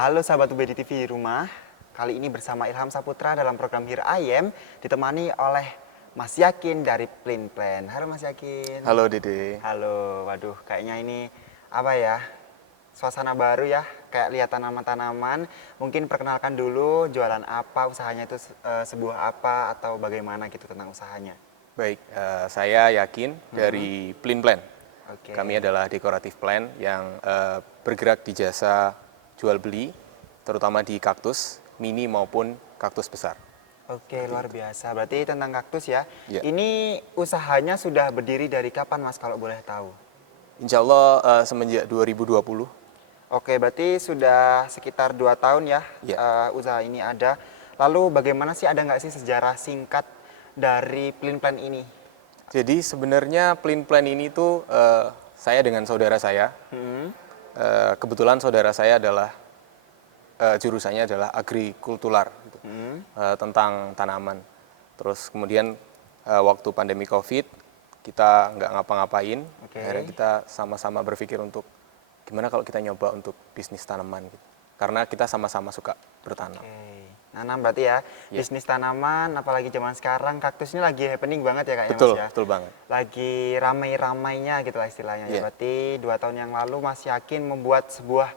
Halo sahabat UBD TV di rumah. Kali ini bersama Ilham Saputra dalam program Here I Am ditemani oleh Mas Yakin dari Plin Plan. Halo Mas Yakin. Halo Dede. Halo, waduh kayaknya ini apa ya? Suasana baru ya, kayak lihat tanaman-tanaman. Mungkin perkenalkan dulu jualan apa, usahanya itu sebuah apa atau bagaimana gitu tentang usahanya. Baik, saya Yakin dari Plin Plan. Oke. Kami adalah dekoratif plan yang bergerak di jasa jual beli, terutama di kaktus mini maupun kaktus besar. Oke, luar biasa. Berarti tentang kaktus ya. Ya. Ini usahanya sudah berdiri dari kapan Mas kalau boleh tahu? Insya Allah semenjak 2020. Oke, berarti sudah sekitar 2 tahun ya, Ya. usaha ini ada. Lalu bagaimana sih, ada nggak sih sejarah singkat dari Plin Plan ini? Jadi sebenarnya Plin Plan ini tuh saya dengan saudara saya. Kebetulan saudara saya adalah jurusannya adalah agrikultural, gitu. Tentang tanaman. Terus kemudian waktu pandemi COVID kita nggak ngapa-ngapain, Oke. akhirnya kita sama-sama berpikir untuk gimana kalau kita nyoba untuk bisnis tanaman, gitu. Karena kita sama-sama suka bertanam. Oke. Nanam berarti ya, Ya. bisnis tanaman, apalagi zaman sekarang kaktus ini lagi happening banget ya kayaknya Betul, Mas ya. betul banget. Lagi ramai-ramainya gitu lah istilahnya ya. Iya. Berarti 2 tahun yang lalu Mas Yakin membuat sebuah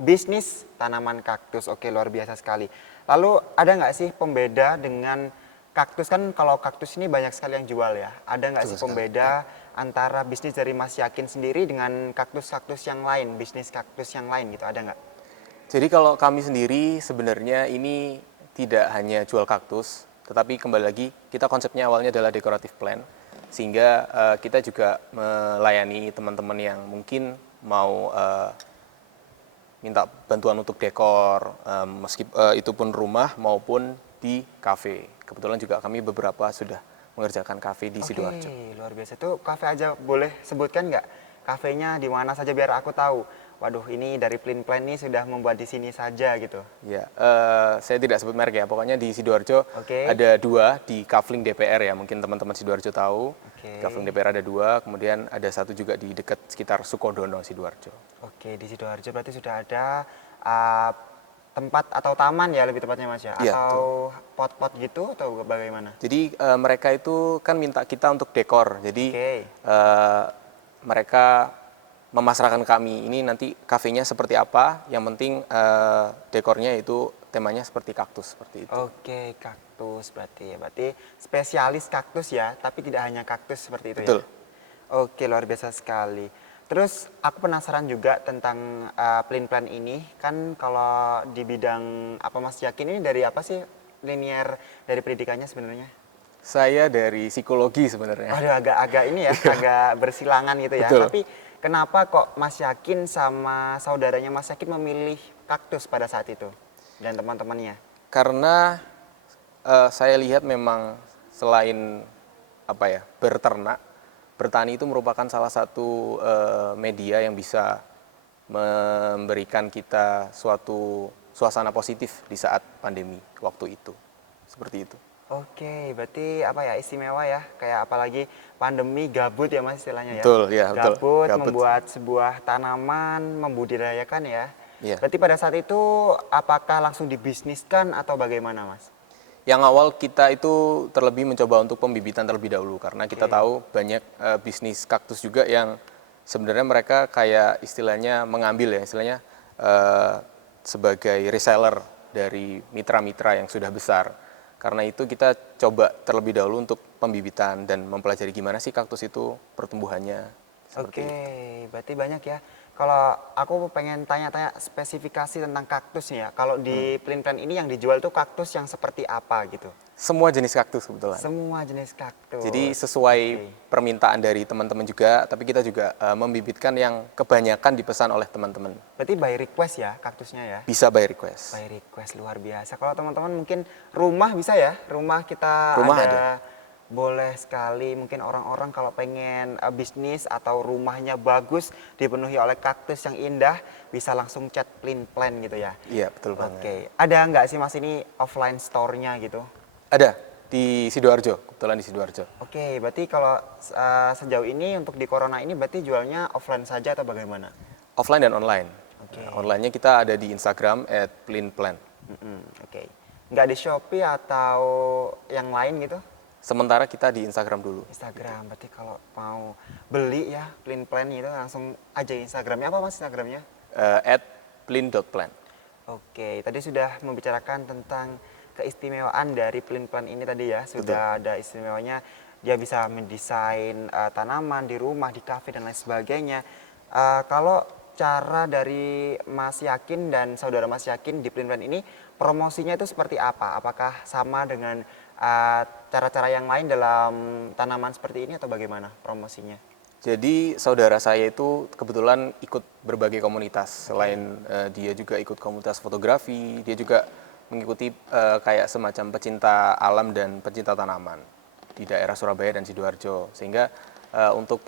bisnis tanaman kaktus. Oke, luar biasa sekali. Lalu ada nggak sih pembeda dengan kaktus? Kan kalau kaktus ini banyak sekali yang jual ya. Ada nggak Betul sih sekali. pembeda antara bisnis dari Mas Yakin sendiri dengan kaktus-kaktus yang lain, bisnis kaktus yang lain gitu, ada nggak? Jadi kalau kami sendiri sebenarnya ini tidak hanya jual kaktus, tetapi kembali lagi kita konsepnya awalnya adalah dekoratif plant, sehingga kita juga melayani teman-teman yang mungkin mau minta bantuan untuk dekor, itu pun rumah maupun di kafe. Kebetulan juga kami beberapa sudah mengerjakan kafe di Sidoarjo. Oke, luar biasa. Itu kafe aja boleh sebutkan nggak? Kafenya di mana saja biar aku tahu. Waduh, ini dari Plin Plan ini sudah membuat di sini saja gitu. Ya, saya tidak sebut merek ya. Pokoknya di Sidoarjo Oke. ada 2 di Kafling DPR ya. Mungkin teman-teman Sidoarjo tahu. Oke. Di Kafling DPR ada 2. Kemudian ada 1 juga di dekat sekitar Sukodono Sidoarjo. Oke, di Sidoarjo berarti sudah ada uh, tempat atau taman ya lebih tepatnya Mas ya? Iya, Atau pot-pot gitu atau bagaimana? Jadi mereka itu kan minta kita untuk dekor. Jadi Oke. mereka memasrahkan kami ini nanti kafenya seperti apa. Yang penting dekornya itu temanya seperti kaktus seperti itu. Oke, kaktus berarti ya. Berarti spesialis kaktus ya, tapi tidak hanya kaktus seperti itu Betul. ya? Oke, luar biasa sekali. Terus aku penasaran juga tentang Plin Plan ini. Kan kalau di bidang apa Mas Yakin ini dari apa sih linier dari pendidikannya sebenarnya? Saya dari psikologi sebenarnya. Waduh, agak-agak ini ya, agak bersilangan gitu ya. Betul. Tapi kenapa kok Mas Yakin sama saudaranya Mas Yakin memilih kaktus pada saat itu dan teman-temannya? Karena saya lihat memang selain apa ya, berternak, bertani itu merupakan salah satu media yang bisa memberikan kita suatu suasana positif di saat pandemi waktu itu. Seperti itu. Oke, berarti apa ya, istimewa ya, kayak apalagi pandemi gabut ya Mas istilahnya ya. Betul, ya, betul. Gabut, Gabut. membuat sebuah tanaman, membudidayakan ya. Iya. Berarti pada saat itu apakah langsung dibisniskan atau bagaimana Mas? Yang awal kita itu terlebih mencoba untuk pembibitan terlebih dahulu karena kita tahu banyak bisnis kaktus juga yang sebenarnya mereka kayak istilahnya mengambil ya, istilahnya sebagai reseller dari mitra-mitra yang sudah besar. Karena itu kita coba terlebih dahulu untuk pembibitan dan mempelajari gimana sih kaktus itu pertumbuhannya. Seperti Oke, itu. berarti banyak ya. Kalau aku pengen tanya-tanya spesifikasi tentang kaktus nih ya. Kalau di Plin Plan ini yang dijual tuh kaktus yang seperti apa gitu? Semua jenis kaktus kebetulan. Semua jenis kaktus. Jadi sesuai Oke. permintaan dari teman-teman juga, tapi kita juga membibitkan yang kebanyakan dipesan oleh teman-teman. Berarti by request ya kaktusnya ya? Bisa by request. By request, luar biasa. Kalau teman-teman mungkin rumah bisa ya? Rumah kita Rumah ada. ada. Boleh sekali, mungkin orang-orang kalau pengen bisnis atau rumahnya bagus, dipenuhi oleh kaktus yang indah, bisa langsung chat Plin Plan gitu ya? Iya, betul banget. Oke, ada nggak sih Mas ini offline store-nya gitu? Ada di Sidoarjo, kebetulan di Sidoarjo. Oke, berarti kalau sejauh ini untuk di corona ini berarti jualnya offline saja atau bagaimana? Offline dan online. Oke. Nah, online-nya kita ada di Instagram @plinplan. Oke. Nggak di Shopee atau yang lain gitu? Sementara kita di Instagram dulu. Instagram, berarti kalau mau beli ya Plin Plan itu langsung aja Instagramnya. Apa mas Instagramnya? @plin.plan. Oke, tadi sudah membicarakan tentang keistimewaan dari Plin Plan ini tadi ya. Sudah ada istimewanya, dia bisa mendesain tanaman di rumah, di kafe dan lain sebagainya. Kalau cara dari Mas Yakin dan saudara Mas Yakin di Plin Plan ini, promosinya itu seperti apa? Apakah sama dengan cara-cara yang lain dalam tanaman seperti ini atau bagaimana promosinya? Jadi saudara saya itu kebetulan ikut berbagai komunitas. Selain dia juga ikut komunitas fotografi, dia juga mengikuti kayak semacam pecinta alam dan pecinta tanaman di daerah Surabaya dan Sidoarjo. Sehingga untuk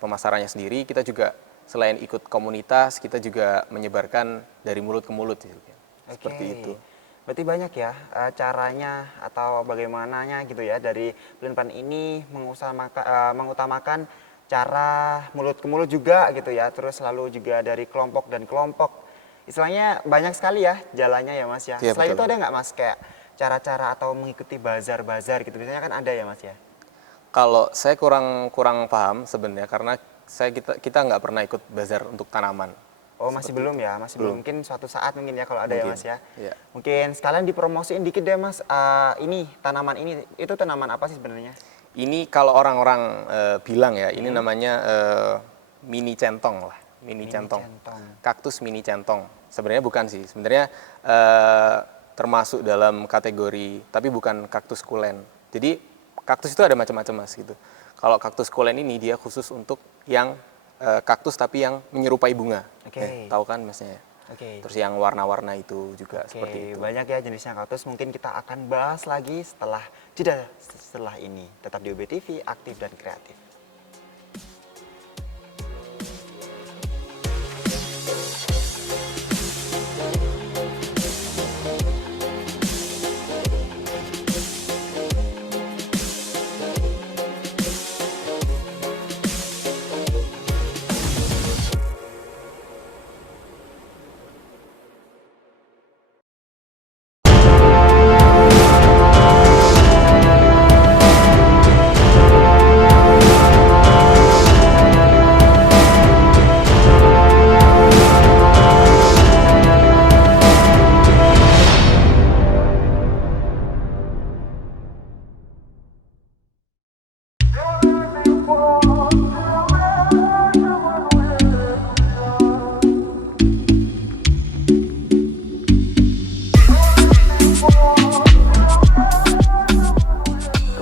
pemasarannya sendiri kita juga selain ikut komunitas, kita juga menyebarkan dari mulut ke mulut gitu. Seperti itu. Berarti banyak ya caranya atau bagaimananya gitu ya dari Plin Plan ini mengutamakan cara mulut ke mulut juga gitu ya, terus selalu juga dari kelompok dan kelompok. Istilahnya banyak sekali ya jalannya ya mas ya. Iya, Selain betul. itu ada nggak mas kayak cara-cara atau mengikuti bazar-bazar gitu, biasanya kan ada ya mas ya? Kalau saya kurang paham sebenarnya karena kita nggak pernah ikut bazar untuk tanaman. Oh masih belum ya, masih belum. Mungkin suatu saat mungkin ya kalau ada ya Mungkin, mas ya. iya. Mungkin sekalian dipromosiin dikit deh mas, ini tanaman ini, itu tanaman apa sih sebenarnya? Ini kalau orang-orang bilang ya, ini namanya mini centong lah, mini centong. Kaktus mini centong. Sebenarnya bukan sih, sebenarnya termasuk dalam kategori, tapi bukan kaktus kulen. Jadi kaktus itu ada macam-macam mas gitu. Kalau kaktus kulen ini dia khusus untuk yang kaktus tapi yang menyerupai bunga. Oke. Tahu kan masnya? Oke. Terus yang warna-warna itu juga seperti itu. Banyak ya jenisnya kaktus. Mungkin kita akan bahas lagi setelah ini. Tetap di UBTV, aktif dan kreatif.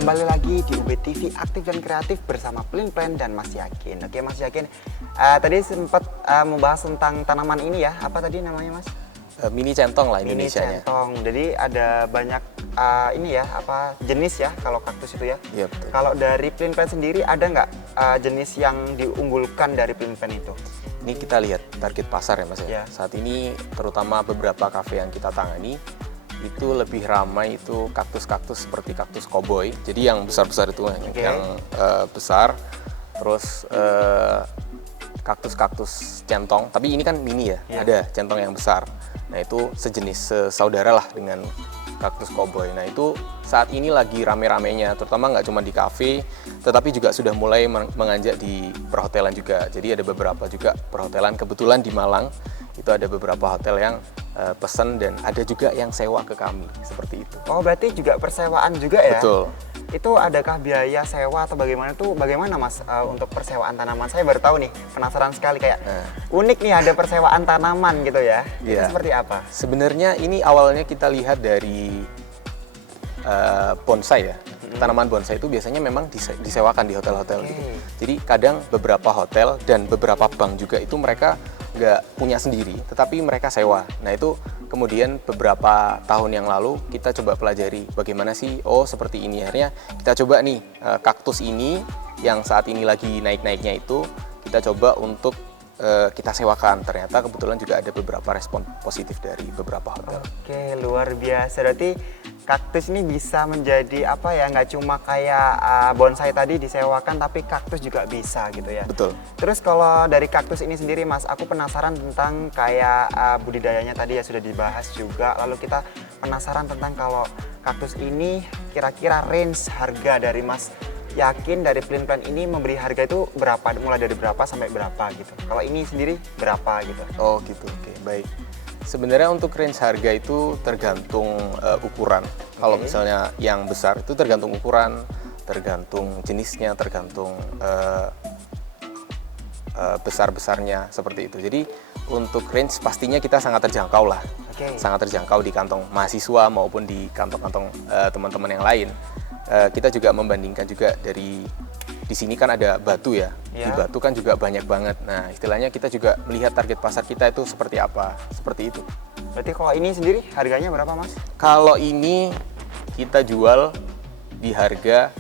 Kembali lagi di UBTV Aktif dan Kreatif bersama Plin Plan dan Mas Yakin. Oke Mas Yakin, tadi sempat membahas tentang tanaman ini ya, apa tadi namanya Mas? Mini centong lah Mini Indonesianya. centong. Jadi ada banyak ini ya, apa jenis ya kalau kaktus itu ya. Iya betul. Kalau dari Plin Plan sendiri ada nggak jenis yang diunggulkan dari Plin Plan itu? Ini kita lihat target pasar ya mas Ya. ya. Saat ini terutama beberapa kafe yang kita tangani itu lebih ramai itu kaktus-kaktus seperti kaktus koboi. Jadi yang besar-besar itu yang besar. Terus kaktus-kaktus centong. Tapi ini kan mini ya. Ya. Ada centong yang besar. Nah itu sejenis saudara lah dengan kaktus koboi. Nah itu saat ini lagi rame-ramenya, terutama nggak cuma di kafe, tetapi juga sudah mulai menganjak di perhotelan juga. Jadi ada beberapa juga perhotelan, kebetulan di Malang itu ada beberapa hotel yang pesan dan ada juga yang sewa ke kami, seperti itu. Oh berarti juga persewaan juga ya? Betul. Itu adakah biaya sewa atau bagaimana tuh? Bagaimana mas untuk persewaan tanaman? Saya baru tahu nih, penasaran sekali kayak unik nih ada persewaan tanaman gitu ya. Itu Iya. seperti apa? Sebenarnya ini awalnya kita lihat dari bonsai ya. Tanaman bonsai itu biasanya memang disewakan di hotel-hotel gitu. Jadi kadang beberapa hotel dan beberapa bank juga itu mereka nggak punya sendiri, tetapi mereka sewa. Nah itu kemudian beberapa tahun yang lalu kita coba pelajari bagaimana sih, oh seperti ini. Akhirnya kita coba nih kaktus ini yang saat ini lagi naik-naiknya itu kita coba untuk kita sewakan. Ternyata kebetulan juga ada beberapa respon positif dari beberapa hotel. Oke, luar biasa. Berarti kaktus ini bisa menjadi apa ya? Nggak cuma kayak bonsai tadi disewakan, tapi kaktus juga bisa gitu ya. Betul. Terus kalau dari kaktus ini sendiri, Mas, aku penasaran tentang kayak budidayanya tadi ya sudah dibahas juga. Lalu kita penasaran tentang kalau kaktus ini kira-kira range harga dari Mas yakin dari Plan ini memberi harga itu berapa, mulai dari berapa sampai berapa gitu. Kalau ini sendiri berapa gitu. Oh gitu, oke, baik. Sebenarnya untuk range harga itu tergantung ukuran. Kalau misalnya yang besar itu tergantung ukuran, tergantung jenisnya, tergantung besar-besarnya seperti itu. Jadi untuk range pastinya kita sangat terjangkau lah, sangat terjangkau di kantong mahasiswa maupun di kantong-kantong teman-teman yang lain. Kita juga membandingkan juga di sini kan ada Batu ya. Di Batu kan juga banyak banget. Nah, istilahnya kita juga melihat target pasar kita itu seperti apa, seperti itu. Berarti kalau ini sendiri harganya berapa, Mas? Kalau ini kita jual di harga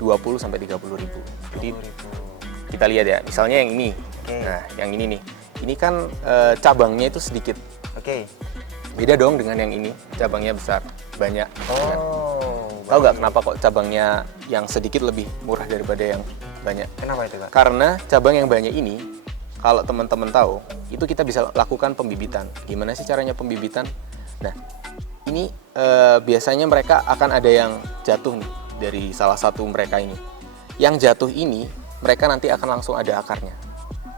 20 sampai 30 ribu. Jadi kita lihat ya, misalnya yang ini. Nah, yang ini nih. Ini kan cabangnya itu sedikit. Beda dong dengan yang ini, cabangnya besar, banyak. Tahu nggak kenapa kok cabangnya yang sedikit lebih murah daripada yang banyak? Kenapa itu, Kak? Karena cabang yang banyak ini, kalau teman-teman tahu, itu kita bisa lakukan pembibitan. Gimana sih caranya pembibitan? Nah, ini biasanya mereka akan ada yang jatuh nih dari salah satu mereka ini. Yang jatuh ini, mereka nanti akan langsung ada akarnya.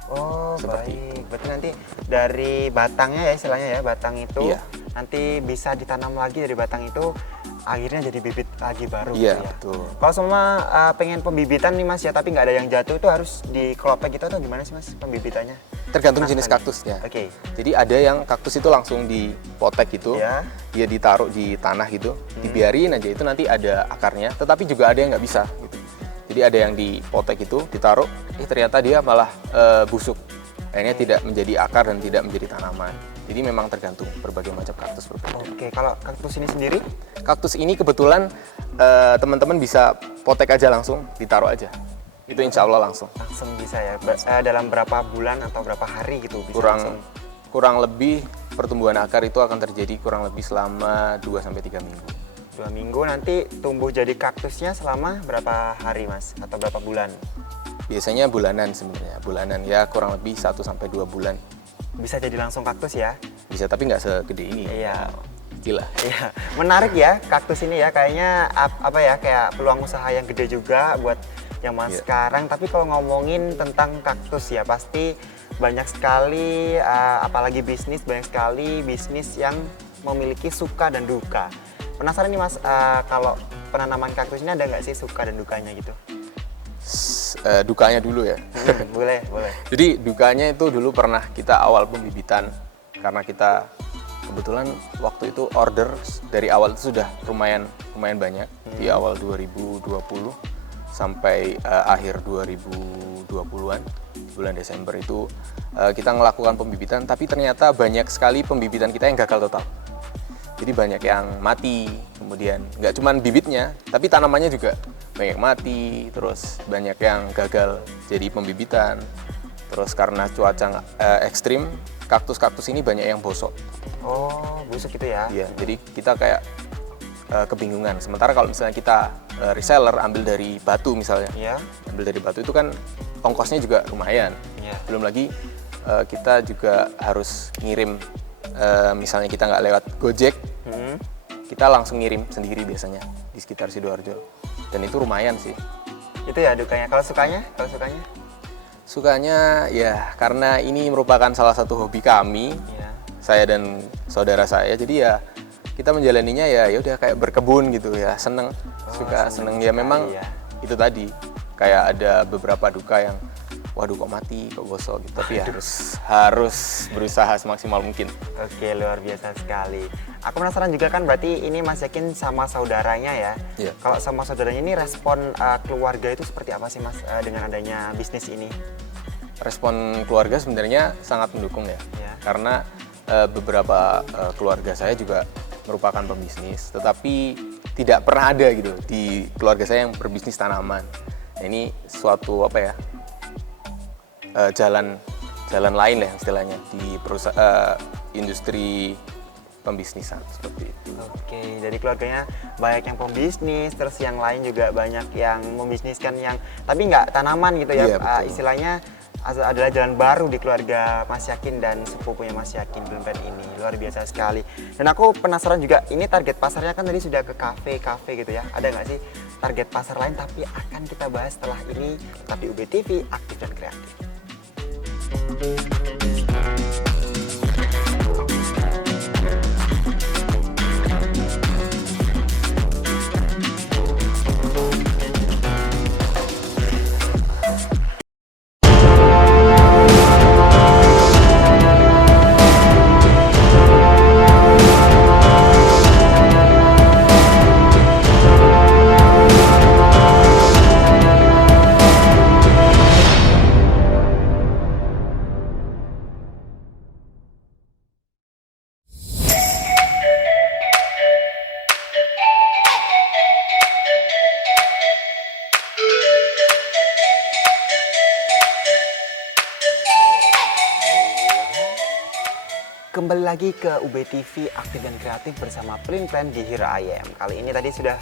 Oh, Seperti baik. Berarti nanti dari batangnya ya istilahnya ya, batang itu nanti bisa ditanam lagi dari batang itu, akhirnya jadi bibit lagi baru Iya, gitu ya. betul. Kalau semua pengen pembibitan nih, Mas ya, tapi nggak ada yang jatuh, itu harus dikelopek gitu atau gimana sih, Mas, pembibitannya? Tergantung jenis kaktusnya. Jadi ada yang kaktus itu langsung dipotek gitu, dia ditaruh di tanah gitu, dibiarin aja, itu nanti ada akarnya. Tetapi juga ada yang nggak bisa gitu. Jadi ada yang dipotek itu, ditaruh, ternyata dia malah busuk. Akhirnya tidak menjadi akar dan tidak menjadi tanaman. Jadi memang tergantung berbagai macam kaktus berbeda. Oke, kalau kaktus ini sendiri? Kaktus ini kebetulan teman-teman bisa potek aja langsung, ditaruh aja. Itu insya Allah langsung. Langsung bisa ya? Dalam berapa bulan atau berapa hari gitu bisa langsung? Kurang lebih pertumbuhan akar itu akan terjadi kurang lebih selama 2-3 minggu. 2 minggu, nanti tumbuh jadi kaktusnya selama berapa hari, Mas? Atau berapa bulan? Biasanya bulanan sebenarnya, bulanan ya kurang lebih 1-2 bulan. Bisa jadi langsung kaktus ya? Bisa, tapi nggak segede ini. Iya. Gila. Iya, menarik ya kaktus ini ya, kayaknya apa ya, kayak peluang usaha yang gede juga buat zaman sekarang. Tapi kalau ngomongin tentang kaktus ya, pasti banyak sekali, apalagi banyak sekali bisnis yang memiliki suka dan duka. Penasaran nih, Mas, kalau penanaman kaktus ini ada nggak sih suka dan dukanya gitu? Dukanya dulu ya. Boleh. Jadi dukanya itu dulu pernah kita awal pembibitan, karena kita kebetulan waktu itu order dari awal itu sudah lumayan banyak. Di awal 2020 sampai akhir 2020-an, bulan Desember itu kita melakukan pembibitan, tapi ternyata banyak sekali pembibitan kita yang gagal total. Jadi banyak yang mati, kemudian nggak cuma bibitnya, tapi tanamannya juga banyak mati, terus banyak yang gagal jadi pembibitan. Terus karena cuaca ekstrim, kaktus-kaktus ini banyak yang bosok. Oh, busuk gitu ya? Iya, jadi kita kayak kebingungan. Sementara kalau misalnya kita reseller, ambil dari Batu misalnya, ambil dari Batu itu kan ongkosnya juga lumayan. Belum lagi kita juga harus ngirim, misalnya kita nggak lewat Gojek, kita langsung ngirim sendiri biasanya di sekitar Sidoarjo, dan itu lumayan sih. Itu ya dukanya. Kalau sukanya? Sukanya ya karena ini merupakan salah satu hobi kami, saya dan saudara saya. Jadi ya kita menjalaninya ya udah kayak berkebun gitu ya, seneng ya. Memang itu tadi kayak ada beberapa duka yang waduh kok mati, kok gosok gitu. Tapi ya harus berusaha semaksimal mungkin. Oke, luar biasa sekali. Aku penasaran juga kan, berarti ini Mas Yakin sama saudaranya ya? Iya. Kalau sama saudaranya ini respon keluarga itu seperti apa sih, Mas, dengan adanya bisnis ini? Respon keluarga sebenarnya sangat mendukung ya. Karena beberapa keluarga saya juga merupakan pembisnis, tetapi tidak pernah ada gitu di keluarga saya yang berbisnis tanaman. Nah, ini suatu apa ya, jalan jalan lain lah istilahnya di industri pembisnisan seperti itu. Oke, jadi keluarganya banyak yang pembisnis, terus yang lain juga banyak yang membisniskan yang tapi nggak tanaman gitu ya. Iya, betul. Istilahnya adalah jalan baru di keluarga Mas Yakin dan sepupunya Mas Yakin Blind Plan ini. Luar biasa sekali. Dan aku penasaran juga, ini target pasarnya kan tadi sudah ke kafe gitu ya. Ada nggak sih target pasar lain, tapi akan kita bahas setelah ini. Tetap di UBTV, aktif dan kreatif. Kembali lagi ke UBTV Aktif dan Kreatif bersama Blind Plan di Here I Am. Kali ini tadi sudah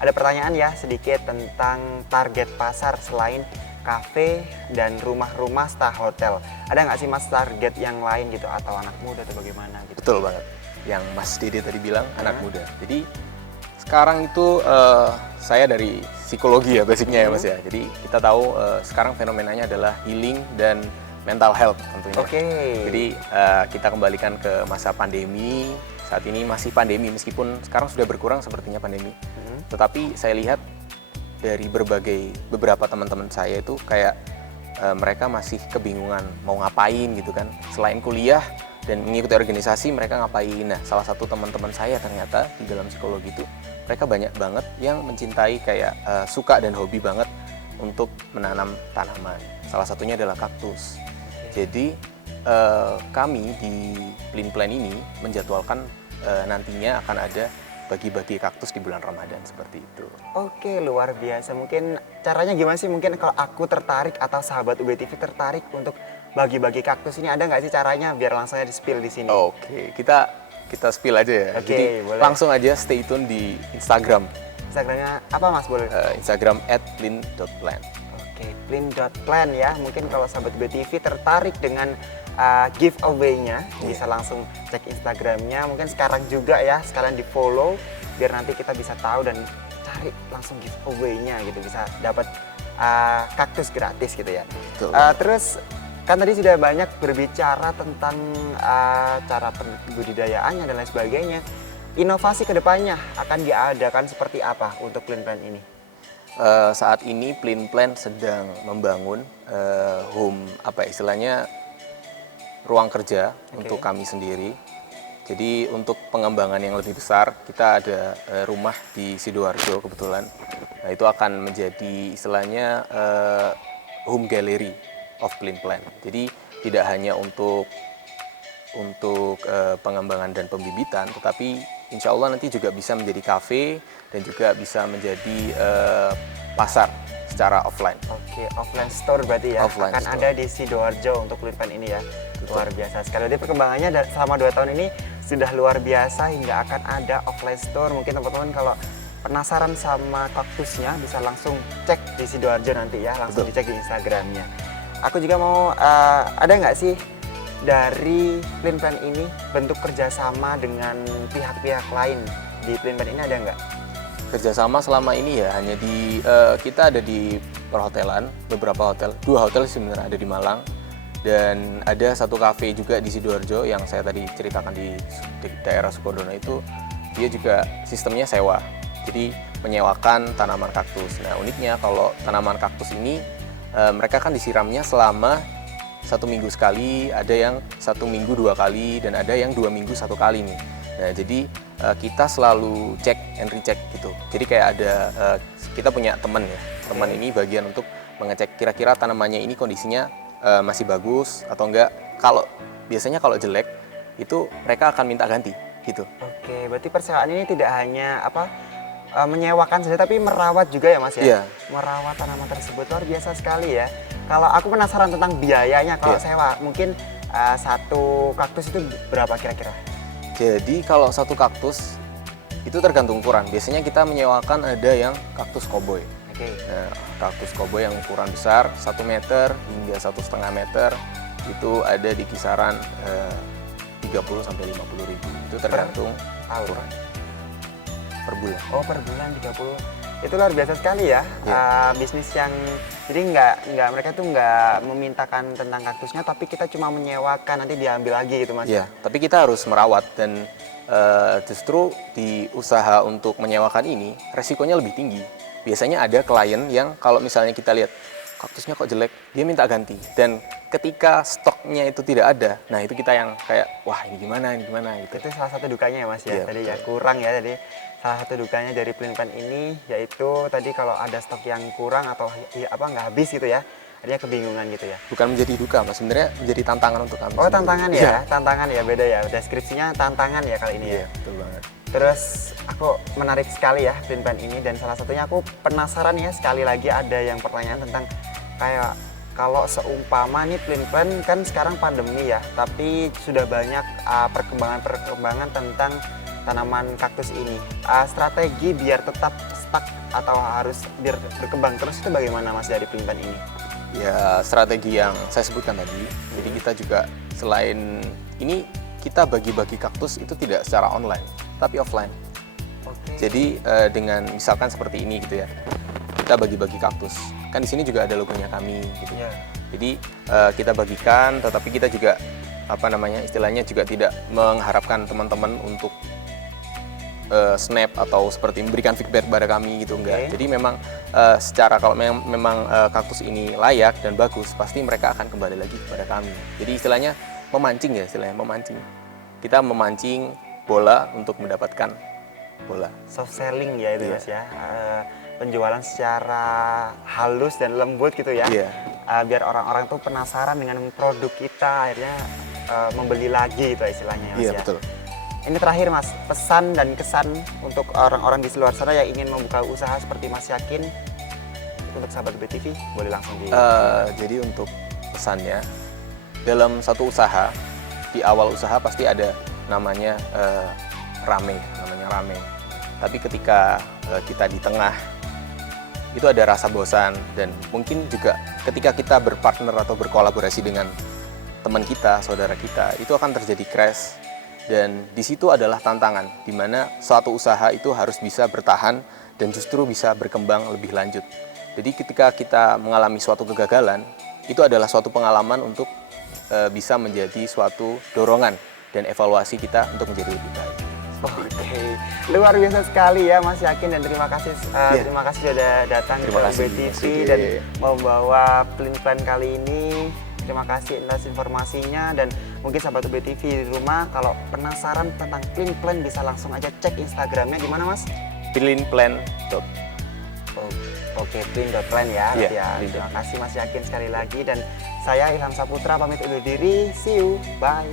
ada pertanyaan ya sedikit tentang target pasar selain kafe dan rumah-rumah star hotel. Ada nggak sih Mas target yang lain gitu atau anak muda atau bagaimana gitu? Betul banget. Yang Mas Dede tadi bilang anak muda. Jadi sekarang itu saya dari psikologi ya basicnya ya Mas ya. Jadi kita tahu sekarang fenomenanya adalah healing dan mental health tentunya. Oke. Jadi kita kembalikan ke masa pandemi. Saat ini masih pandemi meskipun sekarang sudah berkurang sepertinya pandemi. Tetapi saya lihat dari beberapa teman-teman saya itu kayak mereka masih kebingungan mau ngapain gitu kan. Selain kuliah dan mengikuti organisasi mereka ngapain. Nah, salah satu teman-teman saya ternyata di dalam psikologi itu mereka banyak banget yang mencintai kayak suka dan hobi banget untuk menanam tanaman. Salah satunya adalah kaktus. Jadi kami di Blind Plan ini menjadwalkan nantinya akan ada bagi-bagi kaktus di bulan Ramadan seperti itu. Oke, luar biasa. Mungkin caranya gimana sih? Mungkin kalau aku tertarik atau sahabat UBTV tertarik untuk bagi-bagi kaktus ini, ada nggak sih caranya biar langsung aja di-spill di sini? Oke, kita spill aja ya. Oke, jadi boleh. langsung aja stay tune di Instagram. Instagramnya apa Mas boleh? Instagram @blind.plan. Oke, blind.plan ya. Mungkin kalau sahabat BTV tertarik dengan giveaway-nya, bisa langsung cek Instagramnya. Mungkin sekarang juga ya, sekalian di follow biar nanti kita bisa tahu dan cari langsung giveaway-nya gitu, bisa dapat kaktus gratis gitu ya. Betul. Terus kan tadi sudah banyak berbicara tentang cara budidayaannya dan lain sebagainya. Inovasi kedepannya akan diadakan seperti apa untuk Blind Plan ini? Saat ini Blind Plan sedang membangun istilahnya ruang kerja untuk kami sendiri. Jadi untuk pengembangan yang lebih besar kita ada rumah di Sidoarjo kebetulan. Nah, itu akan menjadi istilahnya home gallery of Blind Plan. Jadi tidak hanya untuk pengembangan dan pembibitan, tetapi insya Allah nanti juga bisa menjadi kafe dan juga bisa menjadi pasar secara offline. Oke, offline store berarti ya, Offline akan store. ada di Sidoarjo untuk Blind Plan ini ya. Luar biasa sekali. Jadi perkembangannya selama 2 tahun ini sudah luar biasa hingga akan ada offline store. Mungkin teman-teman kalau penasaran sama kaktusnya bisa langsung cek di Sidoarjo nanti ya, langsung dicek di Instagramnya. Aku juga mau, ada nggak sih dari Blind Plan ini bentuk kerjasama dengan pihak-pihak lain di Blind Plan ini, ada nggak? Kerjasama selama ini ya hanya kita ada di perhotelan, beberapa hotel, 2 hotel sebenarnya ada di Malang dan ada 1 kafe juga di Sidoarjo yang saya tadi ceritakan di daerah Sukodono itu dia juga sistemnya sewa. Jadi menyewakan tanaman kaktus. Nah uniknya kalau tanaman kaktus ini mereka kan disiramnya selama 1 minggu sekali, ada yang 1 minggu 2 kali dan ada yang 2 minggu 1 kali nih. Nah jadi kita selalu cek and recheck gitu. Jadi kayak ada kita punya teman ya, teman ini bagian untuk mengecek kira-kira tanamannya ini kondisinya masih bagus atau enggak. Biasanya kalau jelek itu mereka akan minta ganti gitu. Oke, berarti persewaan ini tidak hanya menyewakan saja tapi merawat juga ya Mas ya? Iya. Merawat tanaman tersebut luar biasa sekali ya. Kalau aku penasaran tentang biayanya kalau Iya. sewa, mungkin satu kaktus itu berapa kira-kira? Jadi kalau satu kaktus itu tergantung ukuran. Biasanya kita menyewakan ada yang kaktus koboi. Oke. Nah, kaktus koboi yang ukuran besar 1 meter hingga 1,5 meter itu ada di kisaran 30 sampai 50 ribu. Itu tergantung Tahun. ukuran per bulan. Oh, per bulan 30. Itu luar biasa sekali ya. Iya. Bisnis yang jadi nggak mereka tuh nggak memintakan tentang kaktusnya, tapi kita cuma menyewakan nanti diambil lagi gitu Mas. Ya, tapi kita harus merawat dan justru di usaha untuk menyewakan ini resikonya lebih tinggi. Biasanya ada klien yang kalau misalnya kita lihat kaktusnya kok jelek, dia minta ganti. Dan ketika stoknya itu tidak ada, nah itu kita yang kayak wah ini gimana gitu. Itu salah satu dukanya ya Mas ya. Iya, Tadi ya betul. kurang ya tadi. Salah satu dukanya dari Plain Plan ini yaitu tadi kalau ada stok yang kurang atau ya, nggak habis gitu ya. Artinya kebingungan gitu ya. Bukan menjadi duka, Mas. Sebenarnya menjadi tantangan untuk kami. Oh, sendiri. tantangan Iya. ya. Tantangan ya beda ya. Deskripsinya tantangan ya kali ini ya. Iya, betul banget. Terus aku menarik sekali ya Plain Plan ini dan salah satunya aku penasaran ya sekali lagi ada yang pertanyaan tentang kayak kalau seumpama nih Plain Plan kan sekarang pandemi ya, tapi sudah banyak perkembangan tentang tanaman kaktus ini. Strategi biar tetap stuck atau harus biar berkembang terus itu bagaimana Mas dari Plain Plan ini? Ya, strategi yang saya sebutkan tadi. Jadi kita juga selain ini kita bagi-bagi kaktus itu tidak secara online, tapi offline. Oke. Jadi dengan misalkan seperti ini gitu ya, kita bagi-bagi kaktus. Kan di sini juga ada logonya kami gitu. Iya. Jadi kita bagikan, tetapi kita juga apa namanya istilahnya juga tidak mengharapkan teman-teman untuk snap atau seperti memberikan feedback pada kami gitu enggak. Oke. Jadi memang secara kalau memang kaktus ini layak dan bagus, pasti mereka akan kembali lagi kepada kami. Jadi istilahnya memancing ya, istilahnya memancing. Kita memancing bola untuk mendapatkan bola. Soft selling ya itu Iya. Mas ya. Penjualan secara halus dan lembut gitu ya. Iya. Biar orang-orang tuh penasaran dengan produk kita akhirnya membeli lagi gitu istilahnya ya Mas Iya, ya. betul. Ini terakhir Mas, pesan dan kesan untuk orang-orang di luar sana yang ingin membuka usaha seperti Mas Yakin untuk sahabat BTV boleh langsung di Jadi untuk pesannya, dalam satu usaha, di awal usaha pasti ada namanya rame. Tapi ketika kita di tengah, itu ada rasa bosan dan mungkin juga ketika kita berpartner atau berkolaborasi dengan teman kita, saudara kita, itu akan terjadi crash. Dan di situ adalah tantangan, di mana suatu usaha itu harus bisa bertahan dan justru bisa berkembang lebih lanjut. Jadi ketika kita mengalami suatu kegagalan, itu adalah suatu pengalaman untuk bisa menjadi suatu dorongan dan evaluasi kita untuk menjadi lebih baik. Oke, luar biasa sekali ya Mas Yakin dan terima kasih Iya. terima kasih sudah datang Terima ke kasih, BTV Mas Yudi. dan membawa Plain Plan kali ini. Terima kasih atas informasinya dan mungkin sahabat BTV di rumah kalau penasaran tentang Plain Plan bisa langsung aja cek Instagramnya di mana Mas? Plain-plan. Oke, Plain.plan ya. Iya, ya. Plain.plan. Terima kasih Mas Yakin sekali lagi dan saya Ilham Saputra pamit undur diri. See you. Bye.